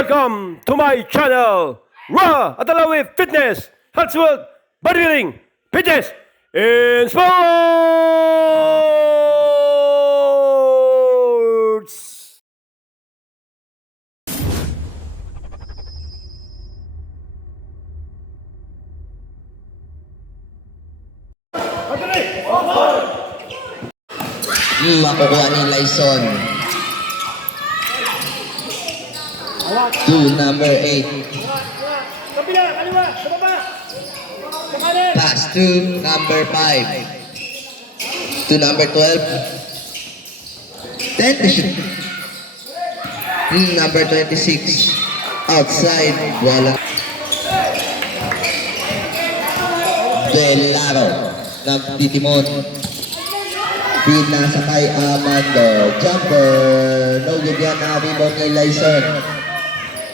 Welcome to my channel, Raw Atalawi Fitness, Health World, Bodybuilding, Fitness, and Sports! Makukuha ni Lyson. To number 8. Kapila, kaliwa, sa baba! Pass to number 5. To number 12. 10 to shoot. Number 26. Outside. Wala. Delaro. Nagtitimon. Pinasakay Amando. Jumper. No good yan. Rebound ni Lyson.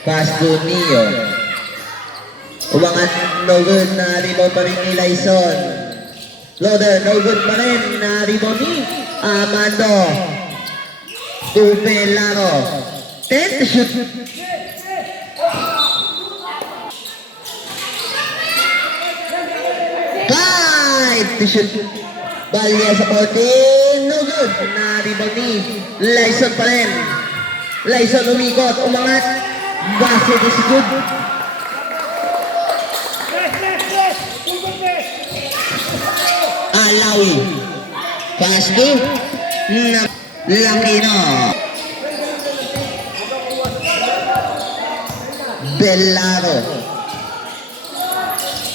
Pass to Neo. Umangat, no good na rebound pa rin ni Lyson. Loader, no good pa rin na rebound ni Amando. To Pelaro. 10 to shoot. Five to shoot. Balya sa 14. No good na rebound ni Lyson pa rin. Lyson umikot, umangat. Basket is good. Alawi. Pass to Langino. Bellaro.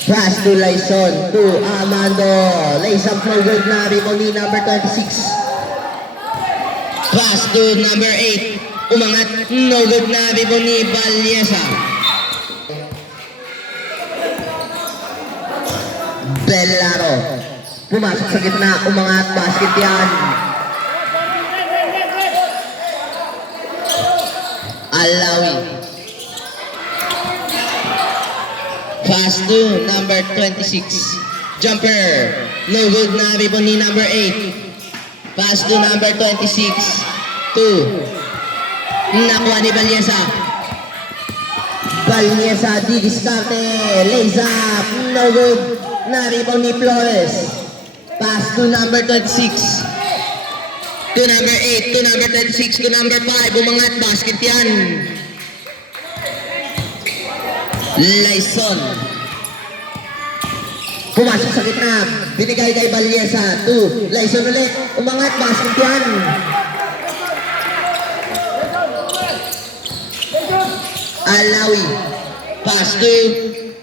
Pass to Lyson. To Amando. Lyson for good na rebound ni number 26. Pass to number 8. Umangat, no good na rebound ni Vallesa. Bellaro. Pumasok sa gitna, umangat, basket yan. Alawi. Pass to number 26. Jumper. No good na rebound ni number 8. Pass to number 26. 2. Nakuha ni Vallesa. Vallesa didiskarte. Lays up. No good. Na-rebound ni Flores. Pass to number 26. To number 8. To number 26. To number 5. Umangat. Basket yan. Lyson. Pumasok sa gitna. Binigay kay Vallesa. To Lyson ulit. Umangat. Basket yan. Alawi. Pass to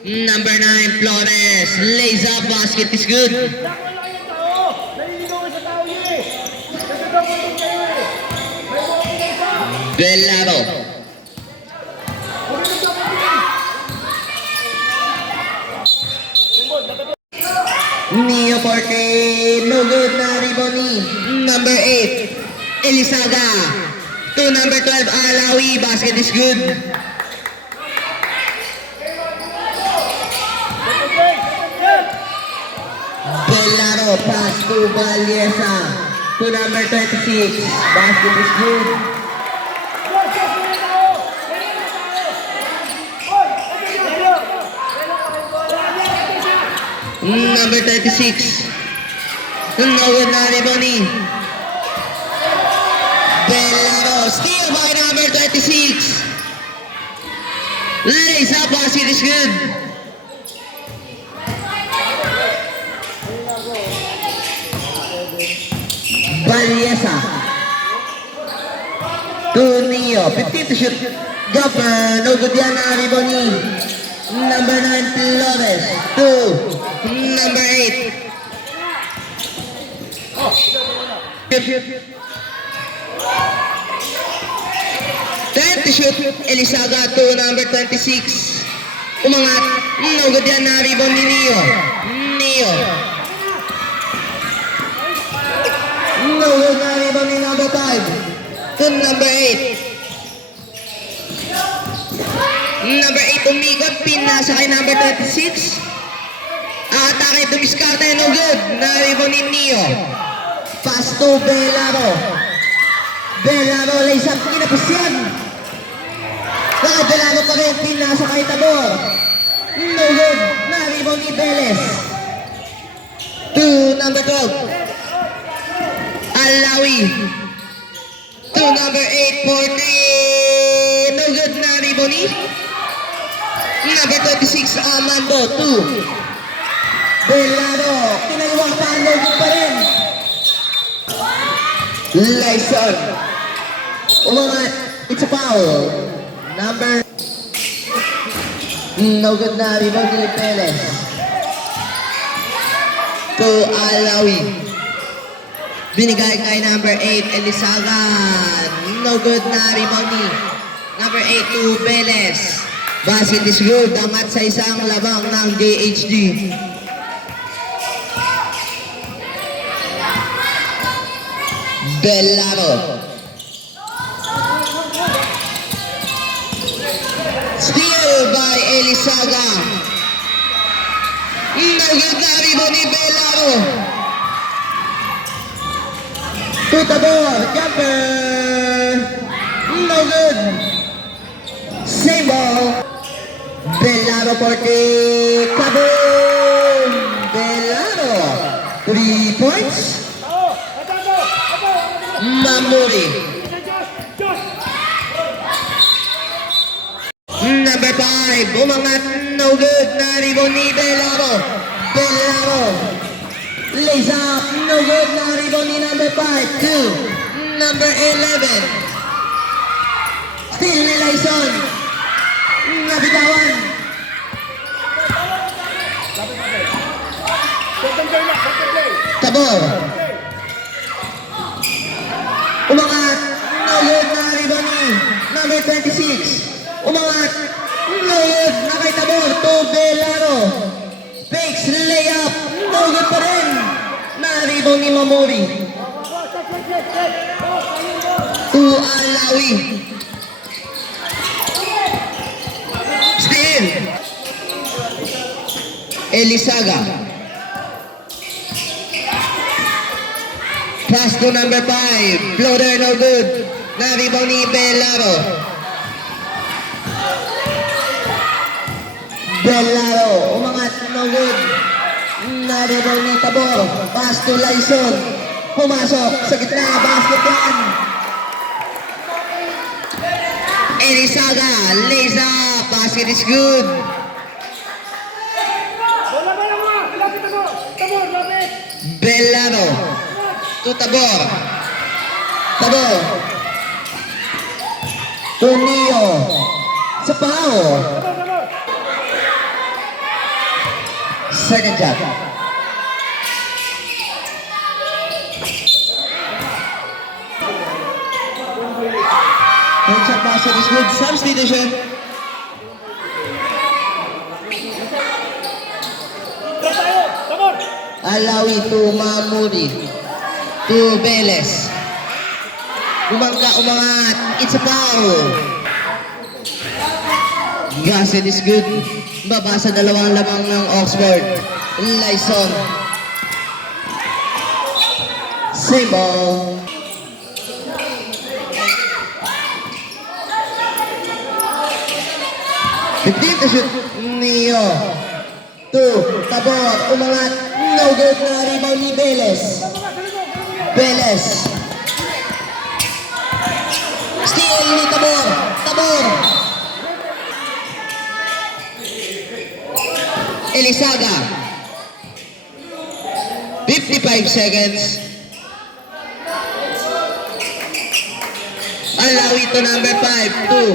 number 9, Flores. Lays up, basket is good. Bellaro. Neo Porte. No good na rebound ni number 8, Elizaga. To number 12, Alawi. Basket is good. Bellaro, pass to Vallesa. To number 26. Basket is good. Number 36. No good na rebound ni Bellaro. Steal by number 26. Lays up, basket is good. Vallesa. To Neo. 15 to shoot. Jumper. No good yan na rebound ni number 9, Flores. To number 8. 10 to shoot. Elizaga to number 26. Umangat. No good yan na rebound ni Neo. Neo. No good na rebound ni number 5. To number 8. Number 8 umikot. Pinasa kay number 26. Atake dumiskarte. No good na rebound ni Neo. Pass to Bellaro. Bellaro lays up. Kinapos yan. Pagkabalago pa rin, pinasa kay Tabor. No good. Na-rebound ni Beles. To number 12. Alawi. To number 8, 40. No good. Na-rebound ni number 26, Amando. 2. Belado. Tinaliwang pa. No good pa rin. Lyson. Umangat. It's a foul. Number. No good na. Rebound ni Perez. To Alawi. Binigay kay number 8, Elizaga. No good na. Rebound ni number 8 to Beles. Basket is good. Angat sa isang labang ng JHD. Belaro. Steal by Elizaga. Naganda rebound ni Belaro. To Tabor. Jumper. No good. Same ball. Belaro for the kaboom. Belaro. 3 points. Mamuri. Number 5, umangat, no good, na-rebound ni Belaro. Belaro. Lays up, no good, na-rebound ni number 5, 2. Number 11. Still ni Lyson. Nabitawan. Tabor. Umangat, no good, na-rebound ni number 26. Umangat, no good, nakay Tabor, to Belaro. Fakes, layup, no good pa rin. Na-rebound ni Mamori. To Alawi. Steal. Elizaga. Pass to number 5. Floater, no good. Na-rebound ni Belaro. Belaro, umangat, no good. Na-rebound ni Tabor. Pass to Lyson. Pumasok sa gitna, basket yan. Elizaga, lays up. Basket is good. Belaro. To Tabor. Tabor. To Neo. Sa pao. Second job. Third shot basket is good. Substitution. Alawi to Mamuri. To Beles. Umangka, umangat. It's a foul. Gasset is good. Baba sa dalawang lamang ng Oxford. Lyson. Same ball. Hindi to shoot. Neo. To Tabor. Umangat. No good na rebound ni Beles. Beles. Steal ni Tabor. Tabor. Elizaga. 55 seconds. Alawi to number 5. 2.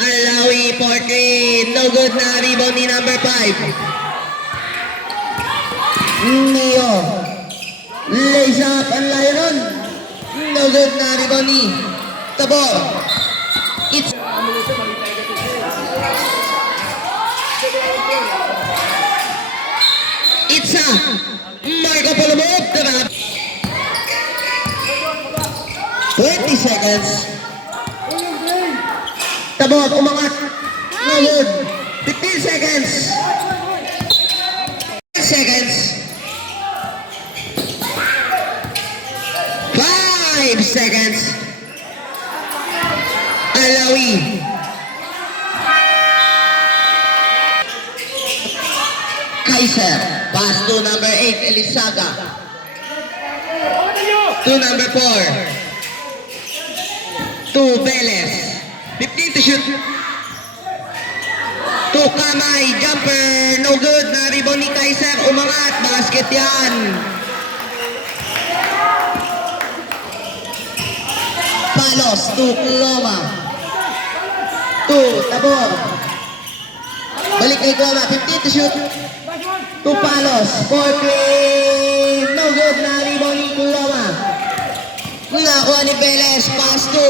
Alawi for 3. No good na rebound ni number 5. Neo. Lays up ang Lion. No good na rebound ni Tabor. It's Itza. Marco Palomov. 20 seconds. Tabor, umangat. No good. 15 seconds. 10 seconds. 5 seconds. Alawi. Kaiser. Pass to number 8, Elisaga. To number 4. To Beles. 15 to shoot. To Kamay. Jumper. No good. Na-rebound ni Kaiser. Umangat. Basket yan. Palos. To Loma. To Tabor. Balik kay Loma. 15 to shoot. To Palos. 14. No good. Na-rebound ni Loma. Nakuha ni Beles. Pass to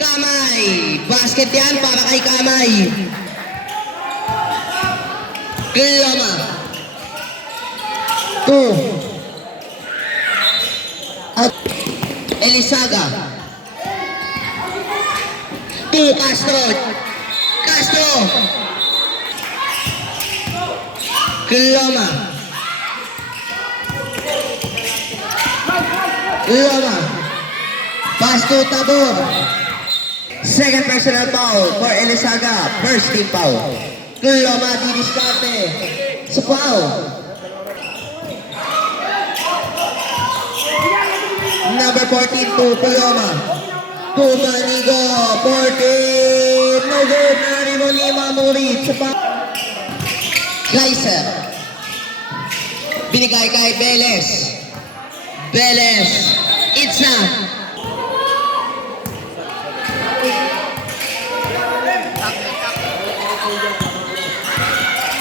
Kamay. Basket yan para kay Kamay. Loma. 2. At Elisaga. 2. Castro. Castro. Loma. Loma. Pass to Tabor. Second personal foul for Elisaga. First team foul. Loma didiskarte sa foul. Number 14 to Loma. To Manigo. 14. No good. Na-rebound ni Mamuri sa foul. Kaiser. Binigay kay Beles. Beles. Itza.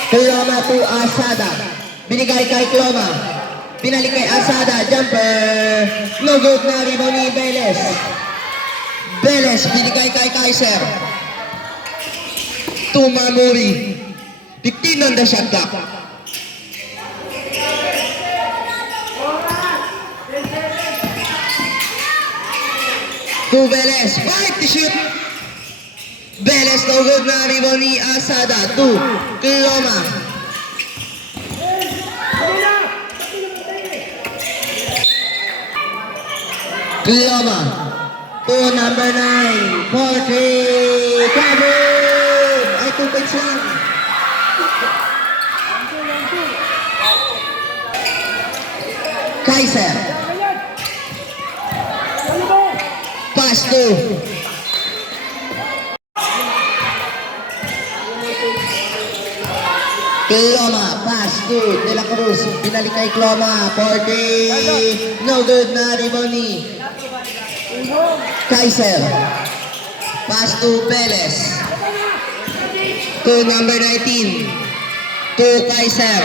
Kloma to Asada. Binigay kay Kloma. Binalik kay Asada. Jumper. No good. Na rebound ni Beles. Beles. Binigay kay Kaiser. To Mamuri. 15 on the shot clock. To Beles. 5 to shoot. Beles, no good. Na rebound ni Asada. 2. Kloma. Kloma. To number 9. 40. Kevin. Ay, 2 points lang. Kaiser. Pass to Kloma. Pass to De La Cruz. Binalik kay Kloma. 40. No good. Na rebound ni Kaiser. Pass to Beles. To number 19. To Kaiser.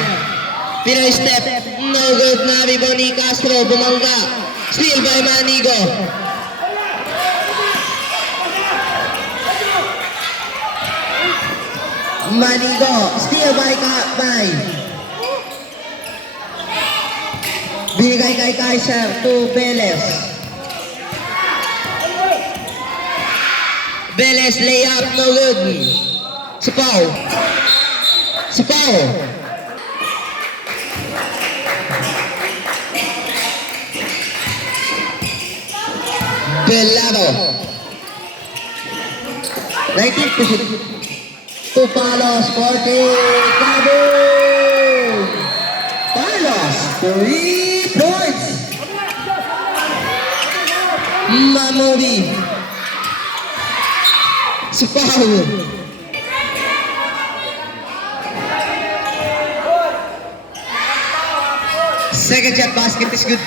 Pinoy step. No good. Na rebound ni Castro. Bumangga. Steal by Manigo. Manigo. Steal by Kamay. Binigay kay Kaiser to Beles. Beles layup. No good. Sipaw. Sipaw. Belado. 19 to shoot. To Palos. 40. Kabul. Palos. 3 points. Mamuri. Sipaw. Second shot basket is good.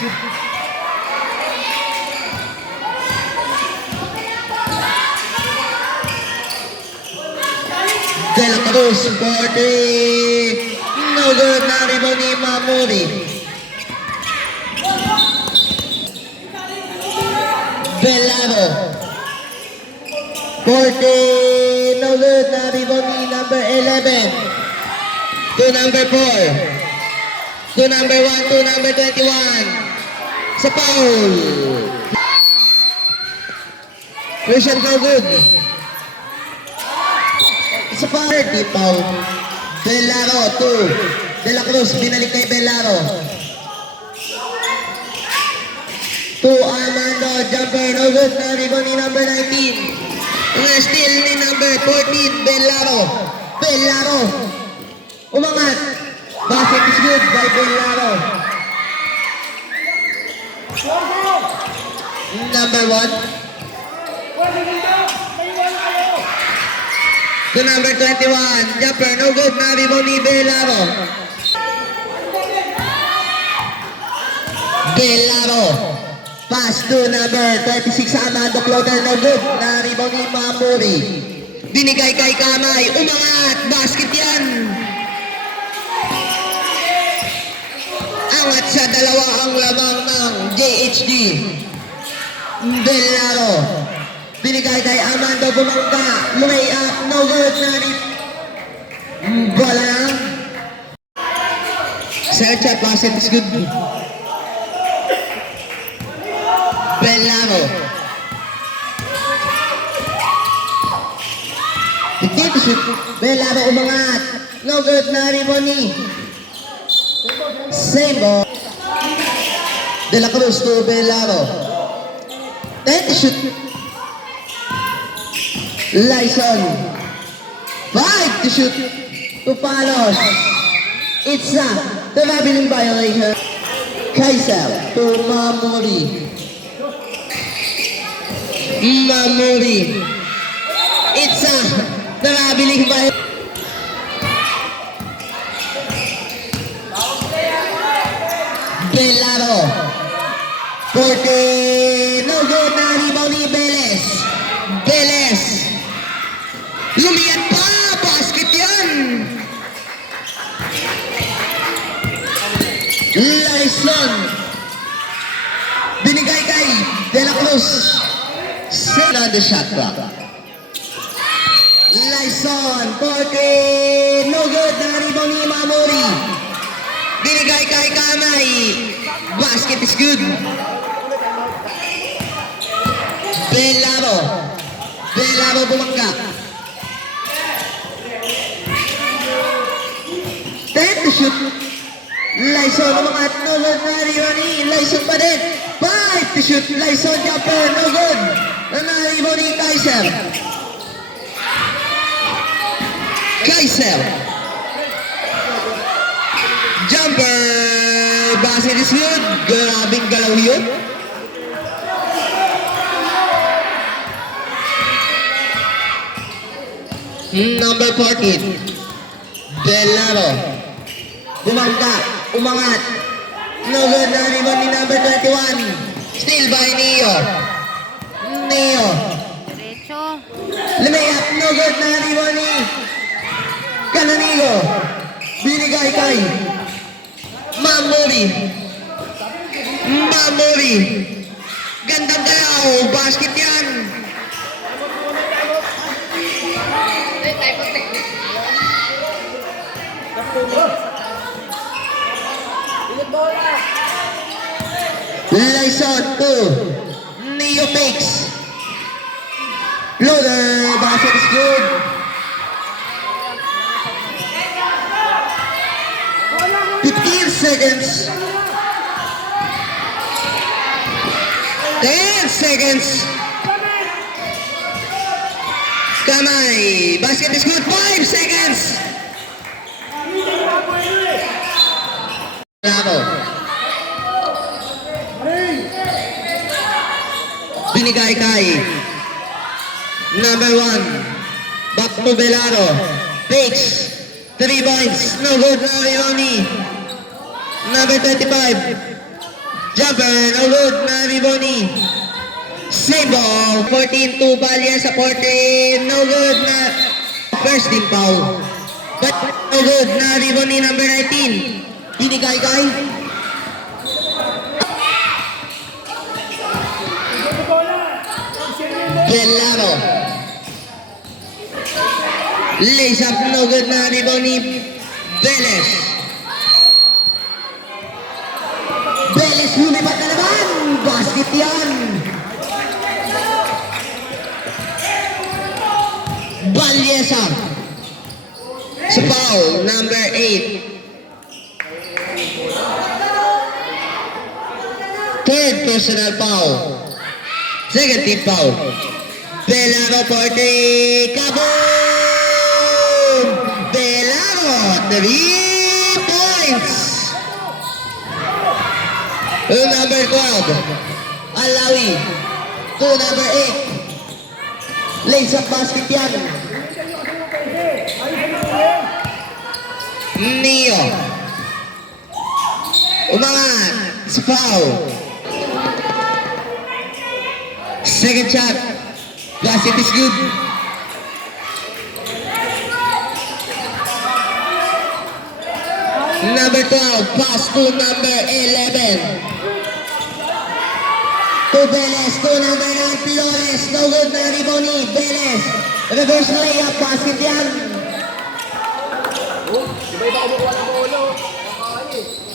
De La Cruz, 40. No good. Na rebound ni Mamuri. Belado. 40. No good. Na rebound ni number 11. To number 4. To number 1. To number 21. Sa foul. Christian for good. Sa power, di foul. Belaro, 2. De La Cruz, binalik kay Belaro. To Armando, jumper, no good. Na rebound ni number 19. Steal ni number 14, Belaro. Belaro. Umangat. Basket is good by Bellaro. Number 1. To number 21. Jumper, no good. Na-rebound ni Bellaro. Bellaro. Pass to number 36. Amando Clotter, no good. Na-rebound ni Mamuri. Binigay kay Kamay. Umangat. Basket yan. Angat sa dalawa ang lamang ng JHD. Bellaro. Binigay kay Amando Bumangga. Lay up. No good. Bola lang. Search at basket is good. Bellaro. Dito shoot. Bellaro umangat. No good na Rimoni. Same ball. De La Cruz to Bellaro. 10 to shoot. Lyson. 5 to shoot. To Palos. It's a traveling violation. Kaisel to Mamuri. Mamuri. It's a traveling violation. Bellaro. 40. No good na rebound ni Beles. Beles. Lumiyan pa. Basket yan. Lyson. Binigay kay De La Cruz. Set on the shot clock. Lyson. 40. No good na rebound ni Mamori. Binigay kay Kamay. Basket is good. Bellaro. Bellaro bumangga. 10 to shoot. Lyson umangat. No good na Rimoni. Lyson pa din. 5 to shoot. Lyson jumper. No good. Nanaribo ni Kaiser. Kaiser. Jumper. Basket is good. Grabing galaw yun. Number 14. Bellaro. Bumangga. Umangat. No good na rebound ni number 21. Still by Neo. Neo. Derecho. Lumayap. No good na rebound ni Cananigo. Binigay kay Mamori. Mamori. Gandang galaw. Basket yan. Lyson 2. Neo takes. Loader. Basket is good. Seconds. 10 seconds. Kamay. Basket is good. 5 seconds. Bravo. Binigay kay number 1. Back to Bellaro. Takes. 3 points. No good na Rioni. Number 25. Jumper. No good na Riboni. Same ball. 14 to Balya sa 14. No good na first team foul. But no good na Riboni number 19. Binigay kay Bellaro. Lays up. No good na Riboni. Beles. Beles lumipat na naman. Basket yan. Balyesa. Sa foul, number 8. Third personal foul. Second team foul. Bellaro 40. Kaboom! Bellaro 3 points. Number 12, Alawi. To number 8, lace up basket yan. Neo. Umangat. It's foul. Second shot. Basket is good. Number 12, pass to number 11. To Velez, to number 9, Flores. No good na rebound ni Velez. Reverse layup, basket yan.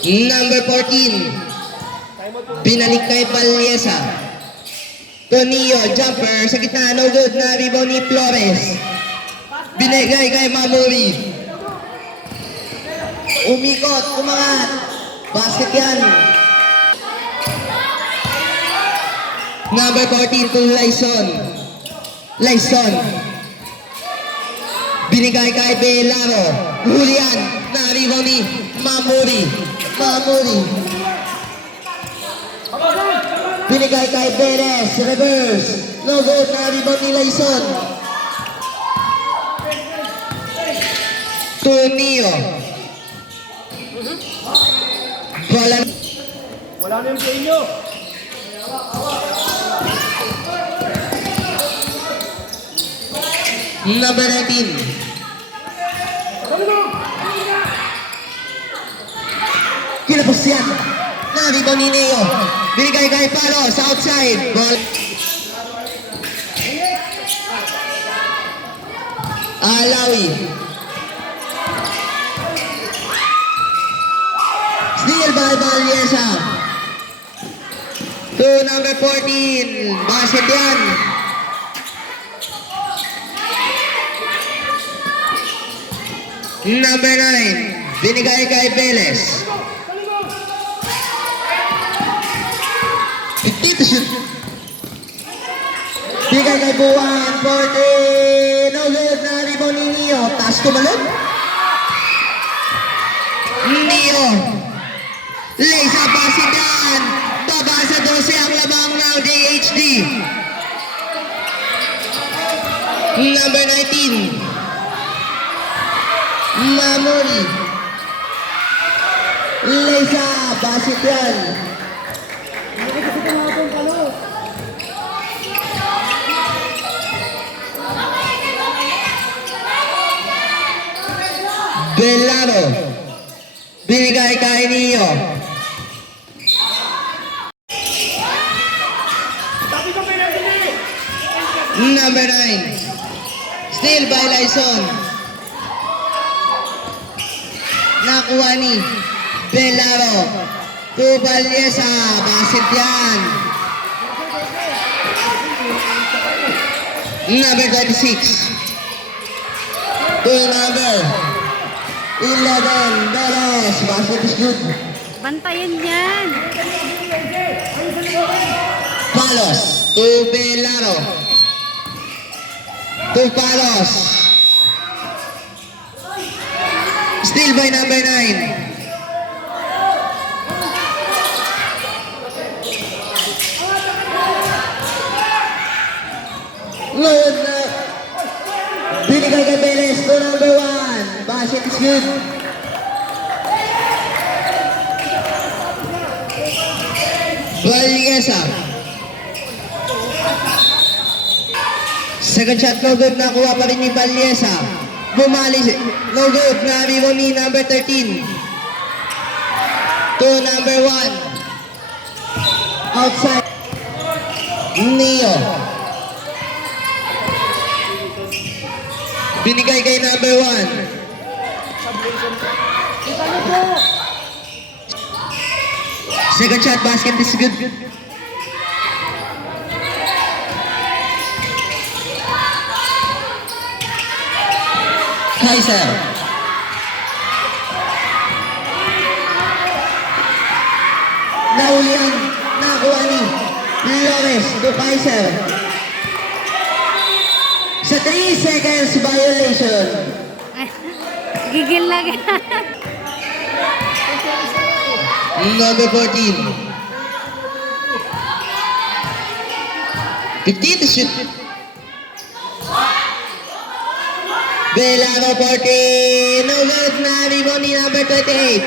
Number 14, binalik kay Valleza. Tonio, jumper, sa gitna, no good na rebound ni Flores. Binigay kay Mamuri. Umikot, umangat. Basket yan. Number 14 to Lyson. Lyson. Binigay kay Belaro. Julian. Na-rebound ni Mamuri. Mamuri. Binigay kay Perez. Reverse. No good. Na-rebound ni Lyson. Tonio. Wala Wala na yung play nyo. Number 19. Kinapos yan. Na-rebound ni Neo. Binigay kay Palos. Outside. Ball. Alawi. Steal by Valleza. To number 14. Basket yan. Number 9. Binigay kay Velez. Dito shoot. Binigay kay Buwan. 14. No good na rebound ni Neo. Taas tumalon. Neo. Lays up basket yan. Baba sa 12 ang labang ng JHD. Number 19. Mamuri. Lays up basket yan. Belaro. Binigay kay Neo. Number 9. Steal by Lyson. Nakuha ni Belaro. To Valleza. Basket yan. Number 26. To number 11. Velez. Basket is good. Bantayan yan. Palos. To Belaro. To Palos. Steal by number 9. Good na. Binigay kay Velez to number 1. Basket is good. Valleza. Second shot, no good. Nakuha pa rin ni Valleza. Bumali, no good. Na-rebound ni number 13. To number 1. Outside. Neo. Binigay kay number 1. Second shot, basket is good. Kaiser. Naulian, nakuha ni Flores to Kaiser. Sa 3 seconds violation. Ay, gigil lang yan. Number 14. 15 to shoot. Velano 40. No good na rebound ni number 28.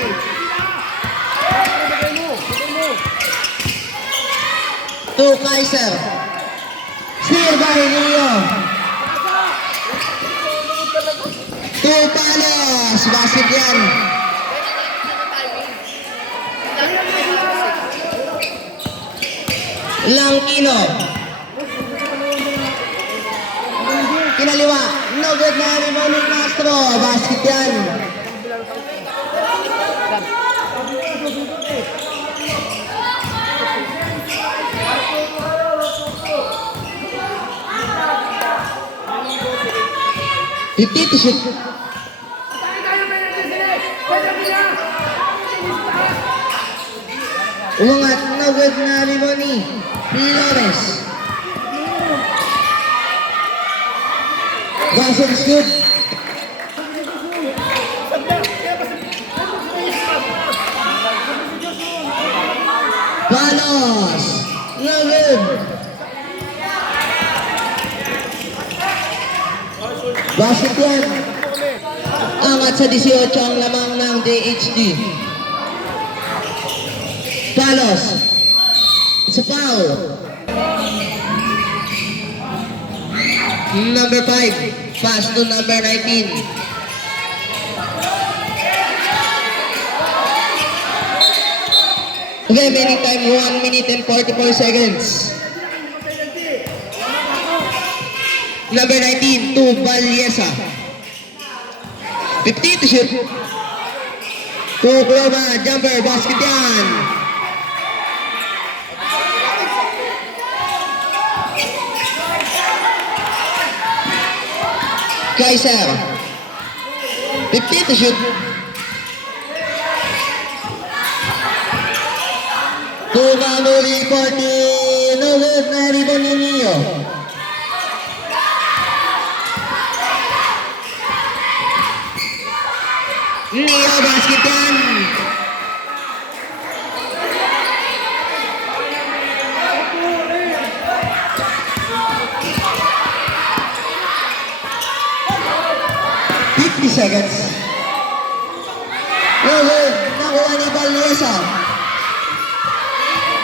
To Kaiser. Steal by Rio. To Palos. Basket yan. Langkino. Kinaliwa. No good na rebound ni Castro. Basket yan. Fifty to shoot. Umangat. No good na rebound ni Flores. Basket is good. Palos. No good. Basket yan. Angat sa 18 ang lamang ng DHD. Palos. It's a foul. Number 5. Pass to number 19. Remaining time 1 minute and 44 seconds. Number 19 to Valiesa. 50 to shoot. To Clova, jumper, basket yan. Kaiser. 50 to shoot. To Mamuri 40. No good na rebound ni Nio. Nio basket yan. Seconds. No good. Nakuha ni Valiesa.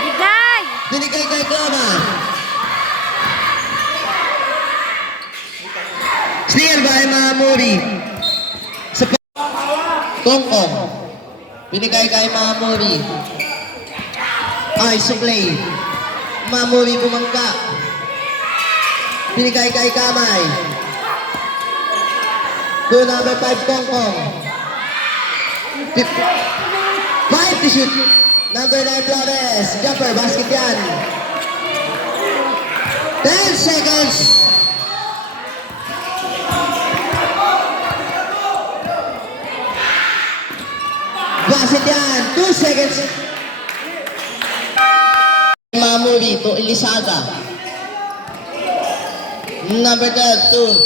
Bigay! Binigay kay Clova. Steal by Mamuri. Sa Kongkong. Binigay kay Mamuri. Ice play. Mamuri bumangka. Binigay kay Kamay. To number 5 Kongkong. 5 to shoot. Number 9 Flores. Jumper, basket yan. 10 seconds. Basket yan. 2 seconds. Mamuri to Elisaga. Number 12 to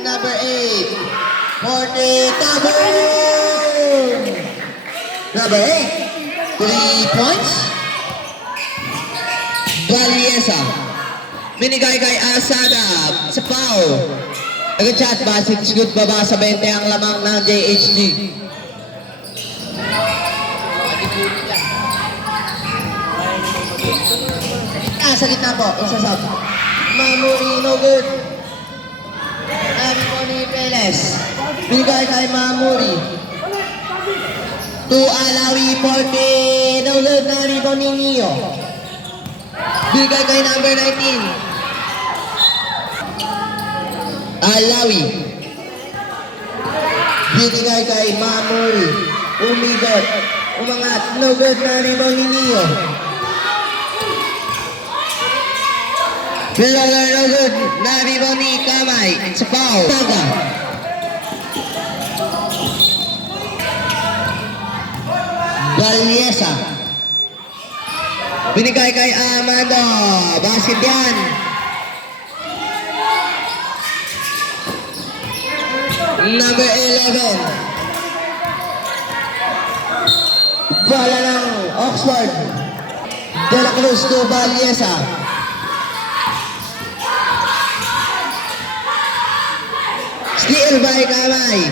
number 8. 40, tabon! Number 8, 3 points. Valiesa. Binigay kay Asada sa foul. Nag-chat, basket is good, baba sa 20 ang lamang ng JHD. Sa gitna po, isasab. Mamuri, no good. Anthony Perez. Bigay kay Mamuri. To Alawi 40. No good na rebound ni Nio. Bigay kay number 19. Alawi. Bigay kay Mamuri. Umigot. Umangat. No good na rebound ni Nio. Bigay no good na rebound ni Kamay. It's a foul. Taga. Valiesa. Binigay kay Amando. Basket yan. Number 11. Bola ng Oxford. De La Cruz to Valiesa. Steal by Kamay.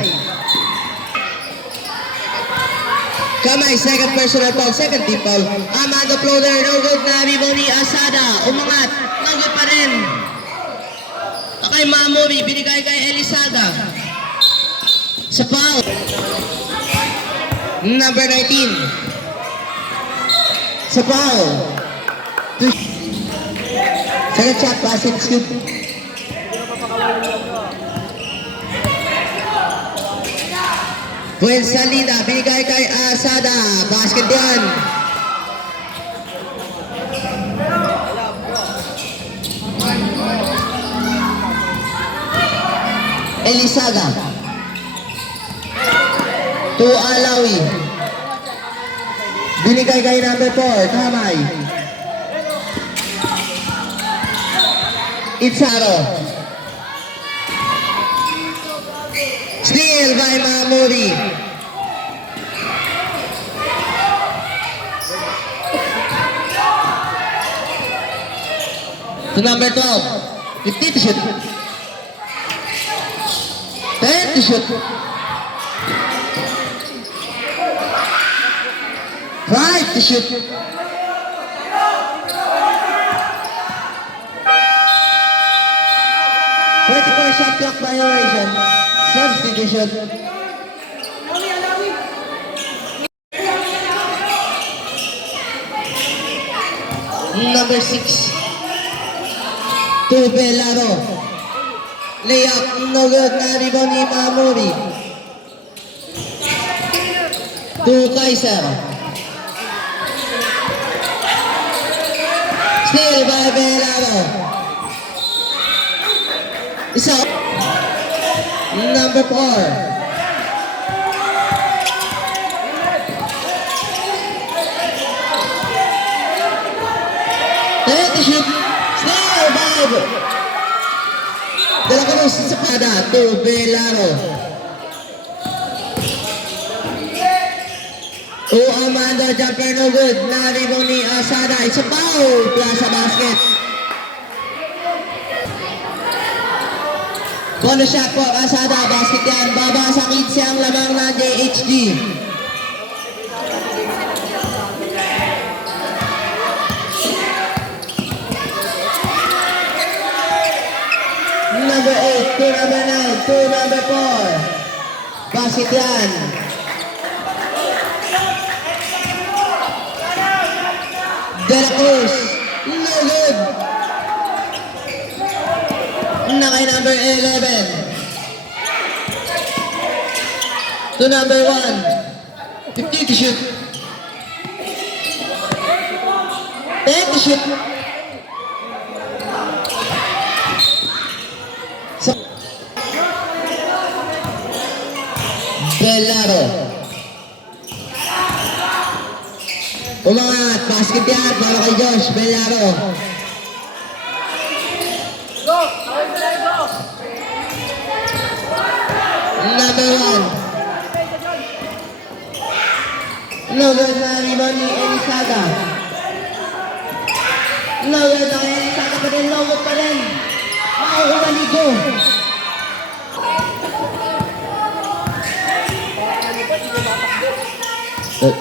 Kamay, second personal foul, second team foul. Amado floater, no good na Biboni Asada. Umangat, no good pa rin. Okay, Mamuri, binigay kay Elisaga. Sa foul. Number 19. Sa foul. Second shot, pass and shoot. Salida, binigay kay Asada. Basket yan. Elisaga. To Alawi. Binigay kay number 4. Kamay. Itzaro. Steal by Mamuri. To number 12. 50 to shoot. 10 to shoot. 5 to shoot. Shot clock violation. Substitution. Number 6. To Belaro. Layup, no good na rebound ni Mamuri. To Kaiser. Steal by Belaro. Isa. Number 4. Take the shoot. Steal by De La Cruz sa pada to Belaro. Amando jumper no good. Na-rebound ni Asada. It's a foul. Plaza basket. Bonus shot po, Asada, basket yan. Babasakit siyang lamang na JHG. Number 8, to number 9, to number 4. Basket yan. De La Cruz, no good. Na kay number 11. To number 1. 50 to shoot. 10 to shoot. Belaro. Umangat, basket yan para kay Josh Belaro. Number 1. No good na rebound ni Elisaga. No good na Elisaga pa rin, no good pa rin. Makukuha ni Go.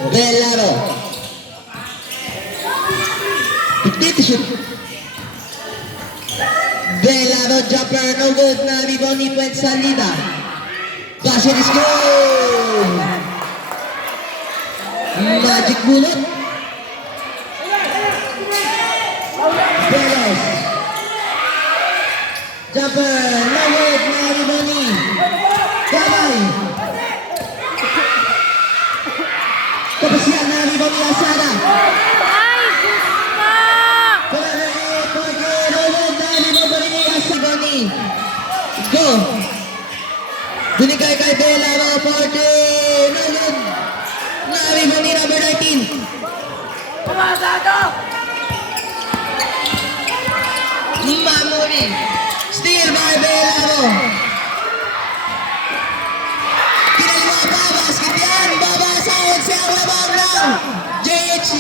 Belaro. 50 to shoot. Belaro jumper, no good na rebound ni Salida. Basket is good. Magic bullet. Velos. Jumper, no good na rebound ni Kamay. Tapos yan na rebound ni Asada. Ay, gusto! Go! Binigay kay Belaro, 40! No good! Na-rebound ni number 19. Mamuri. Steal by Belaro. Kinaliwa pa, basket yan! Babasahod siya ang labang ng JHG.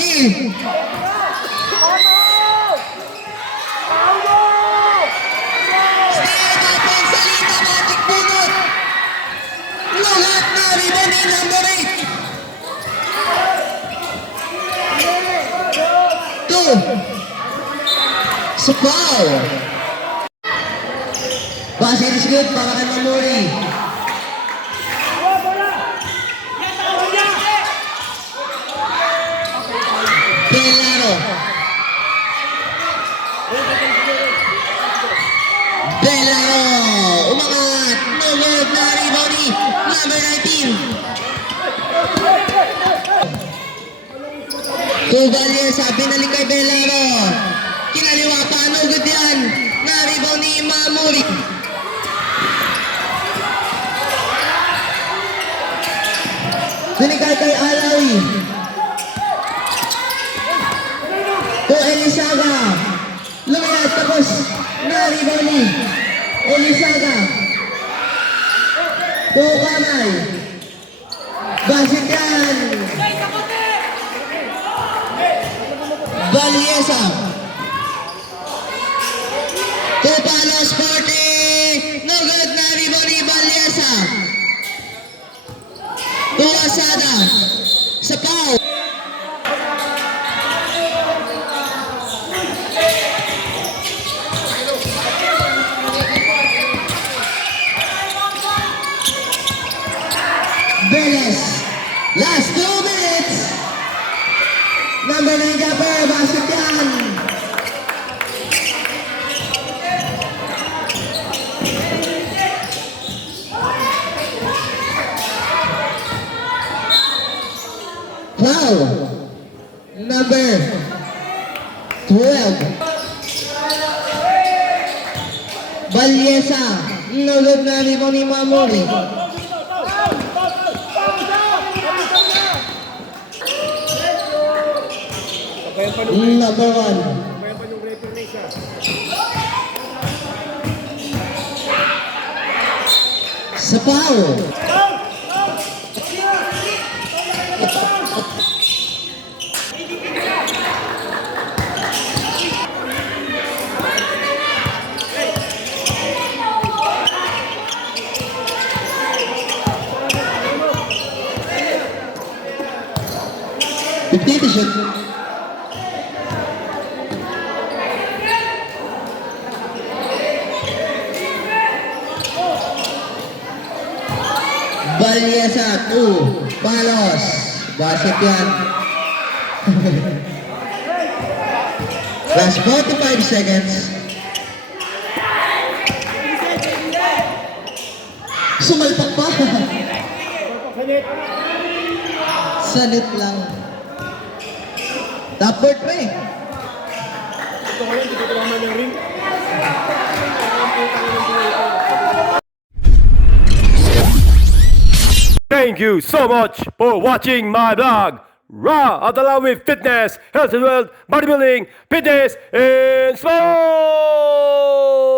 Steal by Pensalita, magic bunot. na-ribbon ni number 8. 2. Sapaw. Basket is good para kay Mamuri. Belaro. Belaro. Umangat. No good na rebound ni number 19. Tubalier sabi na kay Belaro. Kinaliwa pa. No good yan. Na rebound ni Mamuri. Binigay kay Alawi. To Elisaga. Lumayas tapos na-rebound ni Elisaga. To Kanay. Basket yan. Valiesa. To Palos Forte. No good na-rebound ni Valiesa. To Asada. Sa Pau. Beles. Last 2 minutes. Number 9 Gapper. Basket yan. Foul. Number 12. Valiesa. Nulog na rebound ni Mamuri. Number 1. Sapaw. Fifty shoot. Valiesa 2. Palos. Basket yan. Last 45 seconds. Sumalpak pa. Sanit lang. Top board pa eh. Thank you so much for watching my blog. Raw Adalawi Fitness, Health and Wealth, Bodybuilding, Fitness, and Sport!